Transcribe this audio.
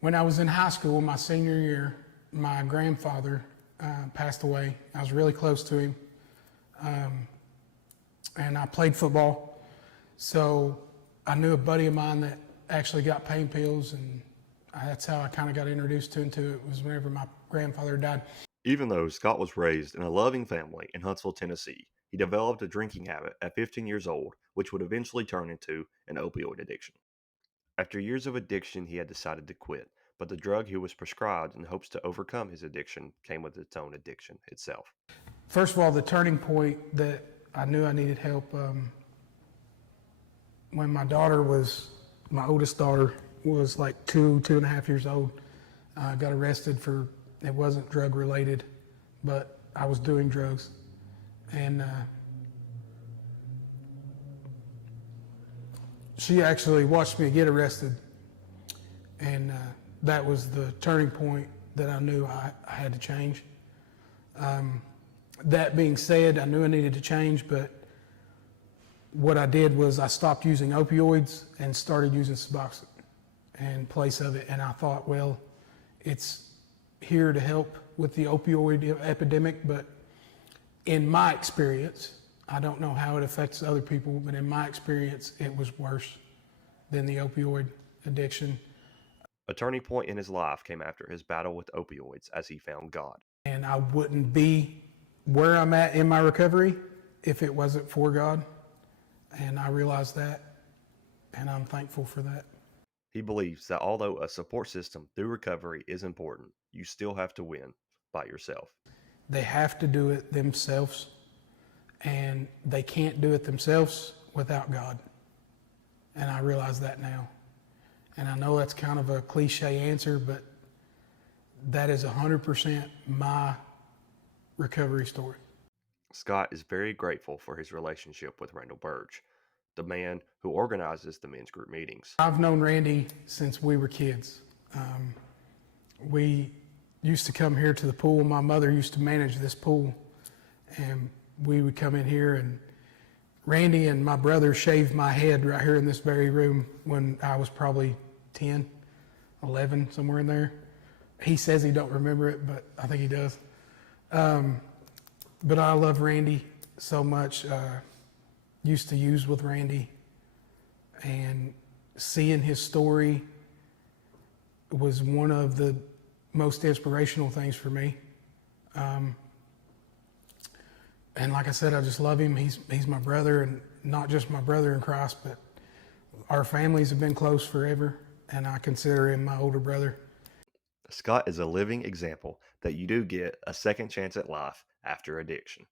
When I was in high school, my senior year, my grandfather passed away. I was really close to him, and I played football. So I knew a buddy of mine that actually got pain pills, and that's how I kind of got introduced into it, was whenever my grandfather died. Even though Scott was raised in a loving family in Huntsville, Tennessee, he developed a drinking habit at 15 years old, which would eventually turn into an opioid addiction. After years of addiction, he had decided to quit, but the drug he was prescribed in hopes to overcome his addiction came with its own addiction itself. First of all, the turning point that I knew I needed help, when my oldest daughter was like 2.5 years old. I got arrested for, it wasn't drug related, but I was doing drugs. And she actually watched me get arrested. And that was the turning point that I knew I had to change. That being said, I knew I needed to change, but what I did was I stopped using opioids and started using Suboxone in place of it. And I thought, well, it's here to help with the opioid epidemic, but in my experience, I don't know how it affects other people, but in my experience, it was worse than the opioid addiction. A turning point in his life came after his battle with opioids as he found God. And I wouldn't be where I'm at in my recovery if it wasn't for God. And I realized that, and I'm thankful for that. He believes that although a support system through recovery is important, you still have to win by yourself. They have to do it themselves, and they can't do it themselves without God. And I realize that now. And I know that's kind of a cliche answer, but that is 100% my recovery story. Scott is very grateful for his relationship with Randall Burge, the man who organizes the men's group meetings. I've known Randy since we were kids. We used to come here to the pool. My mother used to manage this pool, and we would come in here, and Randy and my brother shaved my head right here in this very room when I was probably 10, 11, somewhere in there. He says he don't remember it, but I think he does. But I love Randy so much. Used to use with Randy, and seeing his story was one of the most inspirational things for me. And like I said, I just love him. He's my brother, and not just my brother in Christ, but our families have been close forever, and I consider him my older brother. Scott is a living example that you do get a second chance at life after addiction.